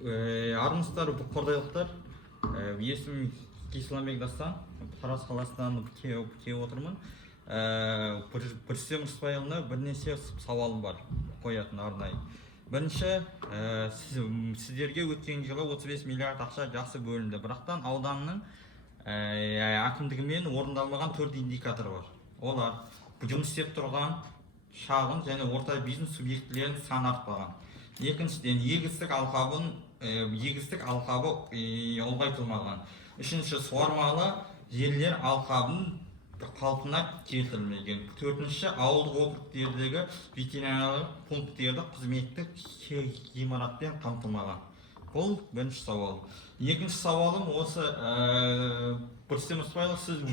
Армысыздар, қордайлықтар. Есімім Кесіламбек Дастан, Тараз қаласынан келіп отырмын. Бүрсем Рысбайұлына бірнеше сауалым бар қоятын арнайы. Бірінші, сіздерге өткен жылы 35 миллиард ақша жақсы бөлінді. Бірақтан ауданның әкімдігімен орындалмаған 4 индикатор бар. Олар жұмыс істеп тұрған шағын және орта бизнес субъектілерінің саны артпаған. Екіншіден, егістік алқабы ұлғайтылмаған. Үшінші, суармалы жерлер алқабын қалпына келтірілмеген. Төртінші, ауылдық округтердегі ветеринарлық пункттерді қызметтік ғимаратпен қамтылмаған. Бұл бірінші сауал. Екінші сауалым осы, Бүрсем Рысбайұлы, сіз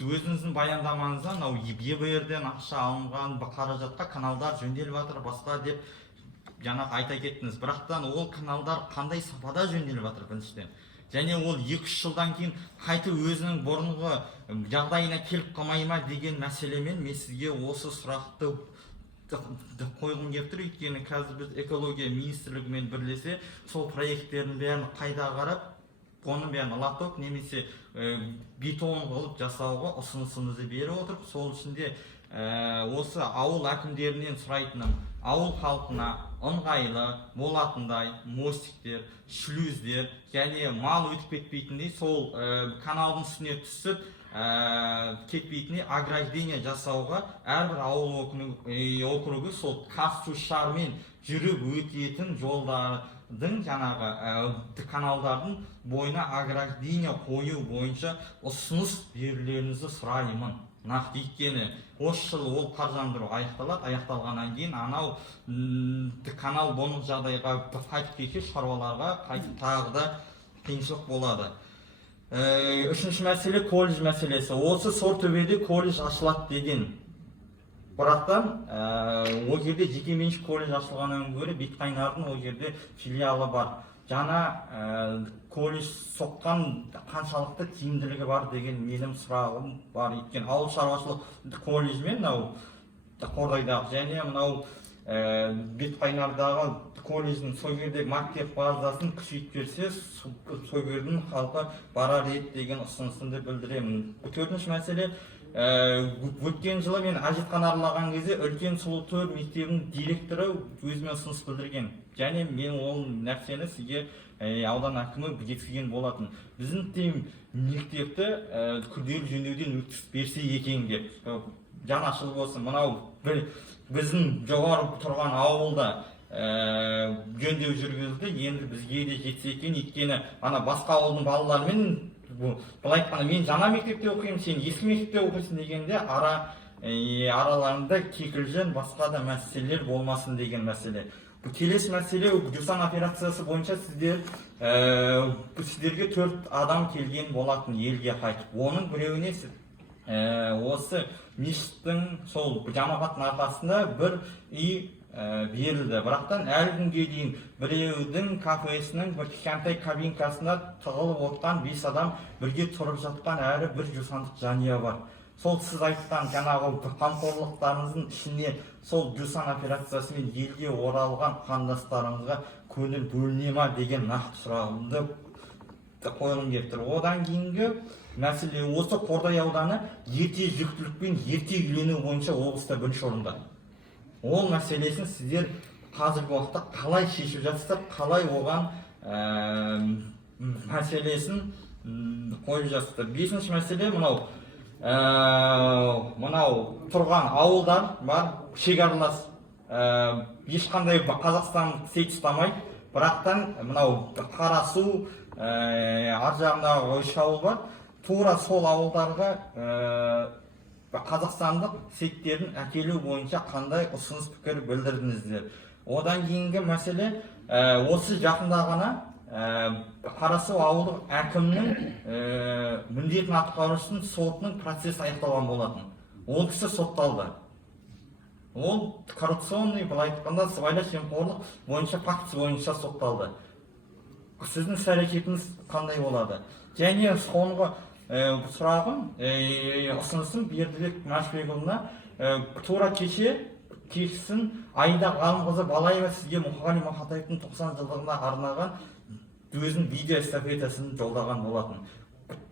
өзіңіздің баяндамаңыздан ЕБР-ден ақша алынған қаражатқа каналдар жөнделіп жатыр, басқа деп жаңа айта кеттіңіз. Бірақтан ол каналдар қандай сапада жөнделіп жатыр біріншіден. Және ол 2-3 жылдан кейін қайта өзінің бұрынғы жағдайына келіп қалмай ма деген мәселемен мен сізге осы сұрақты қойғым келіп тұр. Өйткені қазір біз экология министрлігімен бірлесе сол проекттердің бәрін қайда қарап, оның бәрін лоток немесе бетон қылып жасауға ұсынысымызды беріп отырып, сол ішінде осы ауыл әкімдерінен сұрайтыным, ауыл халқына ыңғайлы болатындай мостиктер, шлюздер және мал өтіп кетпейтіндей сол каналдың үстіне түсіп кетпейтіндей ограждение жасауға әрбір ауыл округі сол казсушармен жүріп өтетін жолдардың жаңағы каналдардың бойына ограждение қою бойынша ұсыныс берулеріңізді сұраймын. Нақты өйткені осы жылы ол қаржыландыру аяқталады, аяқталғаннан кейін анау канал бұның жағдайға қайтып кетсе шаруаларға қайтып тағы да қиыншылық болады. Үшінші мәселе колледж мәселесі. Осы Сортөбеде колледж ашылады деген. Бірақтан ол жерде жекеменшік колледж ашылғаннан гөрі Бетқайнардың ол жерде филиалы бар. Жаңа колледж соққан қаншалықты тиімділігі бар деген менің сұрағым бар. Өйткені ауыл шаруашылық колледжмен Қордайдағы және мынау Бетқайнардағы колледждің сол жерде мектеп базасын күшейтіп берсе, сол жердің халқы барар еді деген ұсынысымды білдіремін. Төртінші мәселе, өткен жылы мен Әжетхан аралаған кезде үлкен Сұлутөл мектебінің директоры өзіме ұсыныс білдірген. Және мен ол нәрсені сізге аудан әкімі жеткізген болатын. Біздің мектепті күрделі жөндеуден өткізіп берсе екен деп. Жаңашыл болсын, мынау біздің жоғары тұрған ауылда жөндеу жүргізілді, енді бізге де жетсе екен. Өйткені ана басқа ауылдың балаларымен былай айтқанда мен жаңа мектепте оқимын, сен ескі мектепте оқисың дегенде араларында кикілжің басқа да мәселелер болмасын деген мәселе. Келесі мәселе, жусан операциясы бойынша сіздерге 4 адам келген болатын елге қайтып. Оның біреуіне осы мешіттің сол жамағаттың арқасында бір үй берілді. Бірақтан әлі күнге дейін біреудің кафесінің бір кішкентай кабинкасында тығылып отқан 5 адам бірге тұрып жатқан әрі бір жусандық жанұя бар. Сол сіз айтқан жаңағы қамқорлықтарыңыздың ішіне сол жусан операциясымен елге оралған қандастарыңызға көңіл бөліне ма деген нақты сұрағымды қойғым келіп тұр. Одан кейінгі мәселе осы Қордай ауданы ерте жүктілікпен ерте үйлену бойынша облыста бірінші орында. Ол мәселесін сіздер қазіргі уақытта қалай шешіп жатсыздар, қалай оған мәселесін қойып жатсыздар. Бесінші мәселе мынау тұрған ауылдар бар, шекаралас, ешқандай Қазақстан сет ұстамайды. Бірақтан мынау Қарасу ар жағындағы 3 ауыл бар. Тура сол ауылдарға қазақстандық сеттерін әкелу бойынша қандай ұсыныс пікір білдірдіңіздер. Одан кейінгі мәселе, осы жақында ғана Қарасу ауылдық әкімнің міндетін атқарушының сотының процесі аяқталған болатын. Ол кісі сотталды. Ол коррупционный, былай айтқанда сыбайлас жемқорлық бойынша фактісі бойынша сотталды. Сіздің іс-әрекетіңіз қандай болады? Және соңғы сұрағым, ұсынысым Бердібек Машбекұлына, тура кеше кешсін Аида Ғалымқызы Балаева сізге Мұқағали Мақатаевтың 90 жылдығына арнаған өзінің видео эстафетасын жолдаған болатын.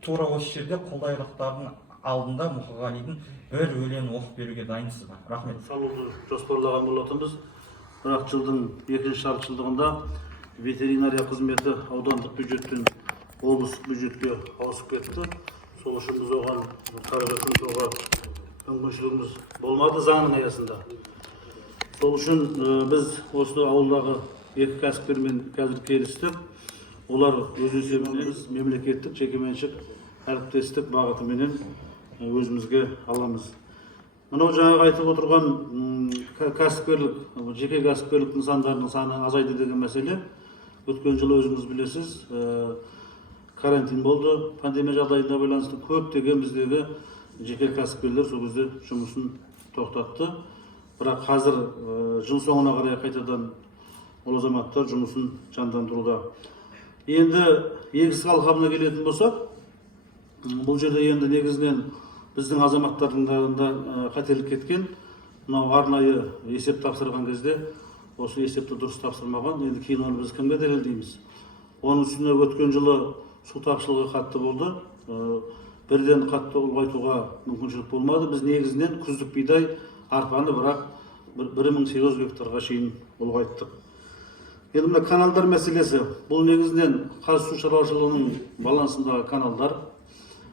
Тура осы жерде қолдайлықтардың алдында Мұқағалидың бір өлеңін оқып беруге дайынсыз ба? Рахмет. Салуды жоспарлаған болатынбыз. Бірақ жылдың 2-ші жартыжылдығында ветеринария қызметі аудандық бюджеттен облыстық бюджетке ауысып кетті. Сол үшін біз оған қаражат жұмсауға мүмкіншілігіміз болмады заңның аясында. Сол үшін біз осы ауылдағы екі кәсіпкермен қазір келістік. Олар өз есебінен мемлекеттік жекеменшік әріптестік бағытыменен өзімізге аламыз. Мынау жаңағы айтып отырған кәсіпкерлік, жеке кәсіпкерлік нысандарының саны азайды деген мәселе. Өткен жылы өзіңіз білесіз, карантин болды, пандемия жағдайына байланысты көптеген біздегі жеке кәсіпкерлер сол кезде жұмысын тоқтатты. Бірақ қазір жыл соңына қарай қайтадан ол азаматтар жұмысын жандандыруда. Енді егістік алқабына келетін болсақ, бұл жерде енді негізінен біздің азаматтардың да қателік кеткен. Мынау арнайы есеп тапсырған кезде осы есепті дұрыс тапсырмаған. Енді кейін оны біз кімге дәлелдейміз? Оның үстіне өткен жылы су тапшылығы қатты болды. Бірден қатты ұлғайтуға мүмкіншілік болмады. Біз негізінен күздік бидай, арпаны бірақ 1800 гектарға шейін ұлғайттық. Енді мына каналдар мәселесі. Бұл негізінен Қазсу шаруашылығының балансындағы каналдар.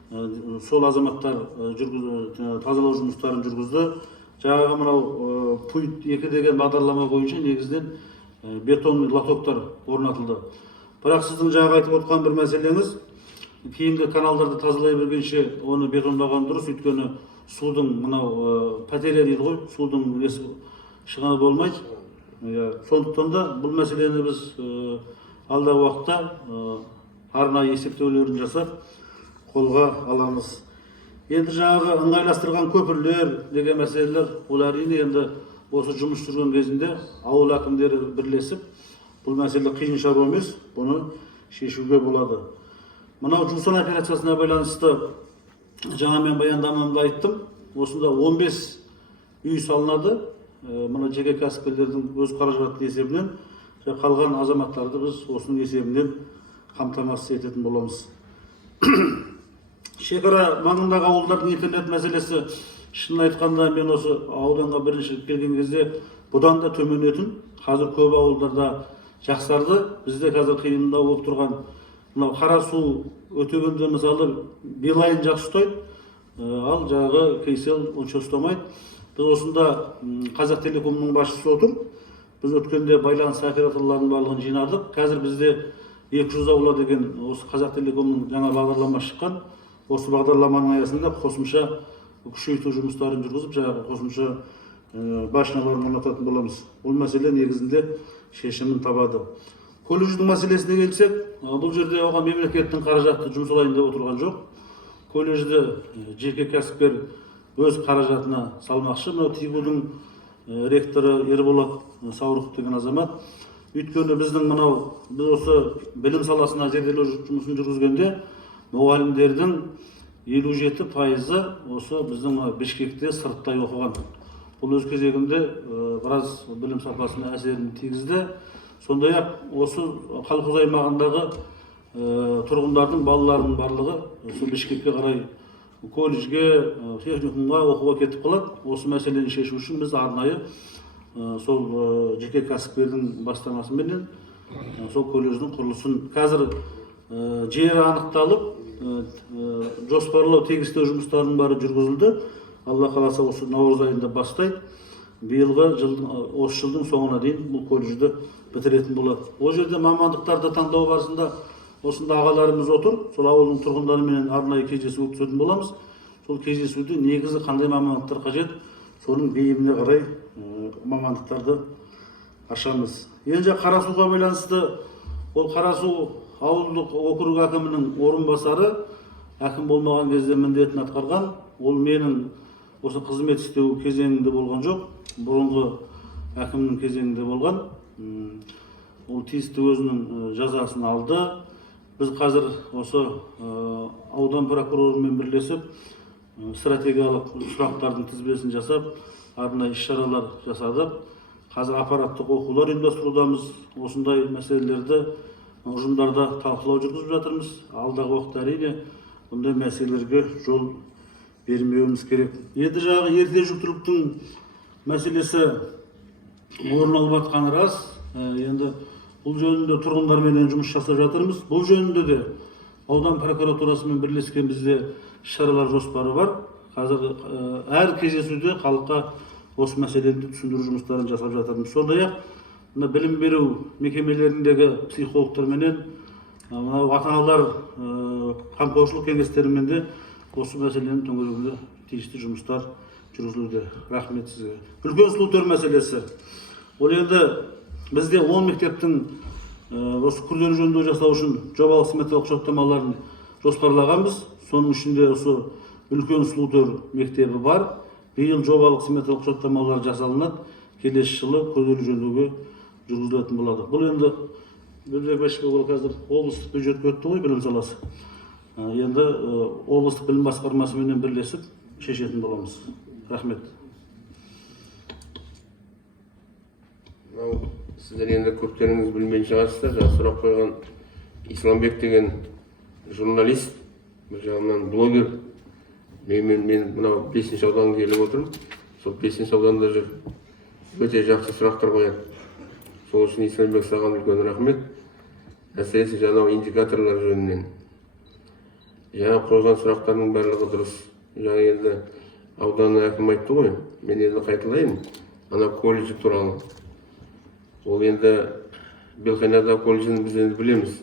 Сол азаматтар тазалау жұмыстарын жүргізді. Жаңағы мынау пульт 2 деген бағдарлама бойынша негізінен бетон лотоктар орнатылды. Бірақ сіздің жаңағы айтып отқан бір мәселеңіз, кейінгі каналдарды тазалай бергенше оны бетондаған дұрыс, өйткені судың мынау потеря дейді ғой, судың шығыны болмайды. Сондықтан да бұл мәселені біз алдағы уақытта арнайы есептеулерін жасап қолға аламыз. Енді жаңағы ыңғайластырған көпірлер деген мәселелер, ол әрине енді осы жұмыс жүрген кезінде ауыл әкімдері бірлесіп, бұл мәселе қиын шаруа емес, бұны шешуге болады. Мынау жусан операциясына байланысты жаңа мен баяндамамда айттым. Осында 15 үй салынады. Мына жеке кәсіпкерлердің өз қаражаты есебінен, қалған азаматтарды біз осының есебінен қамтамасыз ететін боламыз. Шекара маңындағы ауылдардың интернет мәселесі, шынын айтқанда мен осы ауданға бірінші келген кезде бұдан да төменетін. Қазір көп ауылдарда жақсарды. Бізде қазір қиындау болып тұрған мынау Қарасу өтегенде мысалы Билайын жақсы ұстайды, ал жағы Кейсел онша ұстамайды. Біз осында Қазақ Телекомның басшысы отыр. Біз өткенде байланыс операторларының барлығын жинадық. Қазір бізде 200 аула деген осы Қазақ Телекомның жаңа бағдарлама шыққан. Осы бағдарламаның аясында қосымша күшейту жұмыстарын жүргізіп, жаңағы қосымша машиналарын орнататын боламыз. Бұл мәселе негізінде шешімін табады. Колледждің мәселесіне келсек, бұл жерде оған мемлекеттің қаражаты жұмсалайын деп отырған жоқ. Колледжді жеке кәсіпкер өз қаражатына салмақшы. Мынау ТИГУ-дің ректоры Ерболат Саурықов деген азамат. Өйткені біз осы білім саласына зерделеу жұмысын жүргізгенде мұғалімдердің 57% осы біздің Бішкекте сырттай оқыған. Бұл өз кезегінде біраз білім сапасына әсерін тигізді. Сондай-ақ осы колхоз аймағындағы тұрғындардың балаларының барлығы осы Бішкекке қарай колледжге, техникумға оқуға кетіп қалады. Осы мәселені шешу үшін біз арнайы сол жеке кәсіпкердің бастамасымен сол колледждің құрылысын қазір жері анықталып, жоспарлау тегістеу жұмыстарының бары жүргізілді. Алла қаласа осы наурыз айында бастайды. Биылғы осы жылдың соңына дейін бұл колледжді бітіретін болады. Ол жерде мамандықтарды таңдау барысында осында ағаларымыз отыр. Сол ауылдың тұрғындарымен арнайы кездесу өткізетін боламыз. Сол кездесуде негізі қандай мамандықтар қажет, соның бейіміне қарай мамандықтарды ашамыз. Енді Қарасуға байланысты, ол Қарасу ауылдық округ әкімінің орынбасары, әкім болмаған кезде міндетін атқарған. Ол менің осы қызмет істеу кезеңінде болған жоқ, бұрынғы әкімнің кезеңінде болған. Ол тиісті өзінің жазасын алды. Біз қазір осы аудан прокурорымен бірлесіп стратегиялық сұрақтардың тізбесін жасап, арнайы іс-шаралар жасадық. Қазір аппараттық оқулар ұйымдастырудамыз. Осындай мәселелерді ұжымдарда талқылау жүргізіп жатырмыз. Алдағы уақытта әрине бұндай мәселелерге жол бермеуіміз керек. Енді жағы ерте жүктіліктің мәселесі орын алып жатқаны рас. Енді бұл жөнінде тұрғындармен жұмыс жасап жатырмыз. Бұл жөнінде де аудан прокуратурасымен бірлескен бізде шаралар жоспары бар. Қазір әр кездесуде халыққа осы мәселені түсіндіру жұмыстарын жасап жатырмыз. Сондай-ақ білім беру мекемелеріндегі психологтарменен, ата-аналар қамқоршылық кеңестерімен де осы мәселенің төңірегінде тиісті жұмыстар жүргізілуде. Рахмет сізге. Үлкен сұлутөр мәселесі. Ол енді бізде 10 мектептің осы күрделі жөндеу жасау үшін жобалық сметалық құжаттамаларын жоспарлағанбыз. Соның ішінде осы үлкен сұлутөр мектебі бар. Биыл жобалық сметалық құжаттамалар жасалынады. Келесі жылы күрделі жөндеуге жүргізілетін болады. Бұл енді қазір облыстық бюджетке өтті ғой, білім саласы. Енді облыстық білім басқармасымен бірлесіп шешетін боламыз. Рахмет. Сіздер енді көптеріңіз білмей шығарсыздар. Сұрақ қойған Исламбек деген журналист, бір жағынан блогер. Мен мынау 5-ші ауданға келіп отырмын. Сол 5-ші ауданда жүр. Өте жақсы сұрақтар қояды. Сол үшін Исламбек саған үлкен рахмет. Әсіресе жаңағы индикаторлар жөнінен. Жаңа қойған сұрақтардың барлығы дұрыс. Жаңа енді ауданның әкімі айтты ғой. Мен енді қайталайын. Ана колледж туралы. Ол енді Белқайнарда колледжін біз енді білеміз.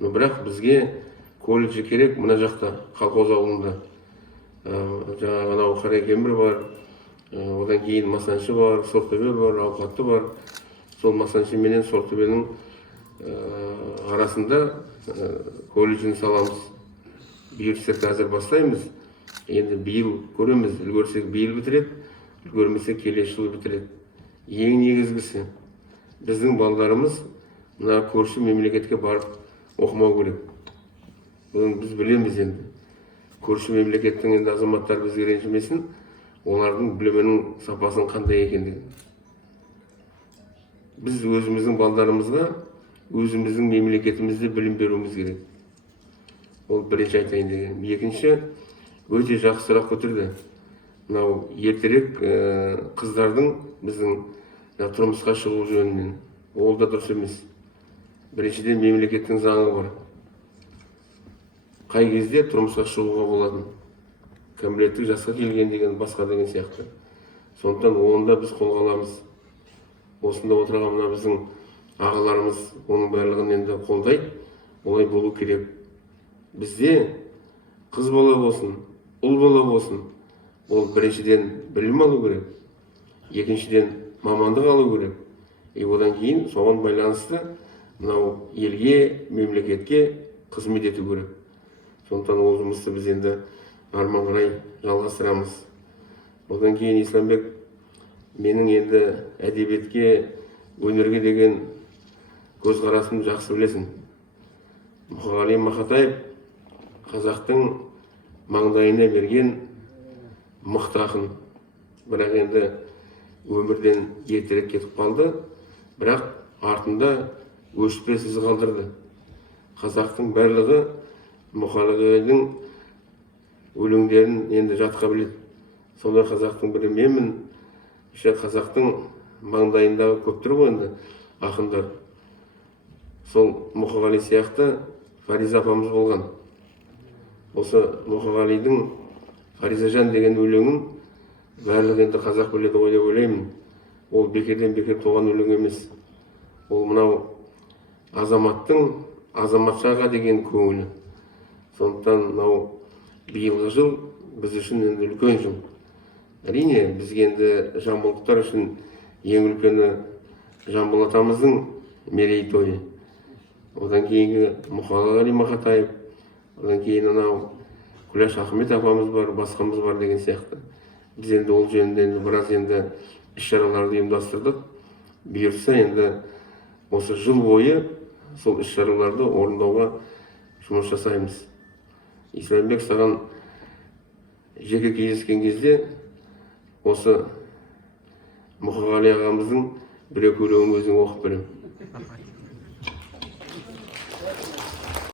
Но бірақ бізге колледжі керек мына жақта, Қалқоз ауылында. Жаңағы анау Қаракембір бар, одан кейін Масаншы бар, Сортөбе бар, Ауқатты бар. Сол Масаншы менен Сортөбенің арасында колледжін саламыз. Бұйыртса қазір бастаймыз. Енді биыл көреміз, үлгерсек биыл бітіреді, үлгермесек келесі жылы бітіреді. Ең негізгісі біздің балаларымыз мына көрші мемлекетке барып оқымау керек. Бұны біз білеміз енді. Көрші мемлекеттің енді азаматтар бізге ренжімесін, олардың білімінің сапасын қандай екендігін. Біз өзіміздің балдарымызға, өзіміздің мемлекетімізде білім беруіміз керек. Ол бірінші айтайын деген. Екінші, өте жақсы сұрақ көтерді. Мынау ертерек қыздардың біздің тұрмысқа шығу жөнінен. Ол да дұрыс емес. Біріншіден мемлекеттің заңы бар. Қай кезде тұрмысқа шығуға болатын. Кәмелеттік жасқа келген деген басқа деген сияқты. Сондықтан оны да біз қолға аламыз. Осында отырған мына біздің ағаларымыз оның барлығын енді қолдайды. Олай болу керек. Бізде қыз бала болсын, ұл бала болсын, ол біріншіден білім алу керек. Екіншіден мамандық алу керек. Одан кейін соған байланысты мынау елге, мемлекетке қызмет ету керек. Сондықтан ол жұмысты біз енді арман қарай жалғастырамыз. Одан кейін Исламбек, менің енді әдебиетке, өнерге деген көзқарасымды жақсы білесің. Мұқағали Мақатаев қазақтың маңдайына берген мықты ақын. Бірақ енді өмірден ертерек кетіп қалды. Бірақ артында өшпес із қалдырды. Қазақтың барлығы Мұқағалидың өлеңдерін енді жатқа біледі. Сонда қазақтың бірі менмін. Қазақтың маңдайындағы көптір ғой енді ақындар. Сол Мұқағали сияқты Фариза апамыз болған. Осы Мұқағалидың Фаризажан деген өлеңін барлығы енді қазақ біледі ғой деп ойлаймын. Ол бекерден бекер туған өлең емес. Ол мынау азаматтың азаматшаға деген көңілі. Сондықтан мынау биылғы жыл біз үшін енді үлкен жыл. Әрине, бізге енді жамбылдықтар үшін ең үлкені Жамбыл атамыздың мерейтойы. Одан кейінгі Мұқағали Мақатаев, одан кейін анау Күләш Ахмет апамыз бар, басқамыз бар деген сияқты. Біз енді ол жөнінде біраз енді іс-шараларды ұйымдастырдық. Бұйырса енді осы жыл бойы сол іс-шараларды орындауға жұмыс жасаймыз. Исламбек, саған жеке кездескен кезде осы Мұқағали ағамыздың бір екі өлеңін өзің оқып берем.